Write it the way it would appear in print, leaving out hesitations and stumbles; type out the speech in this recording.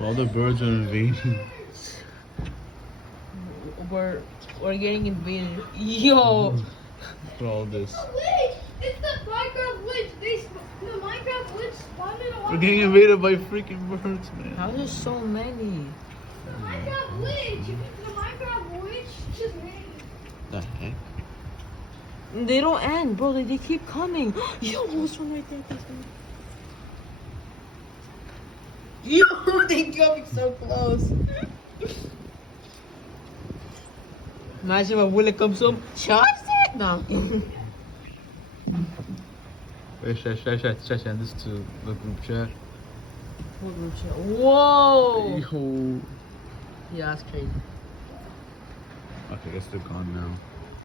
All the birds are invading. We're getting invaded. Yo. For all this. It's the Minecraft witch. The Minecraft witch spawned in a We're getting invaded by freaking birds, man. How there's so many? Minecraft witch. The Minecraft witch just made. The heck? They don't end, bro. They keep coming. Yo, what's one right there? This one. Yo, they coming so close. Imagine when Willie comes home. Chopstick? No. Wait, should I send this to the group chat? What group chat? Whoa. Yo. Yeah, that's crazy. Okay, I guess they're gone now.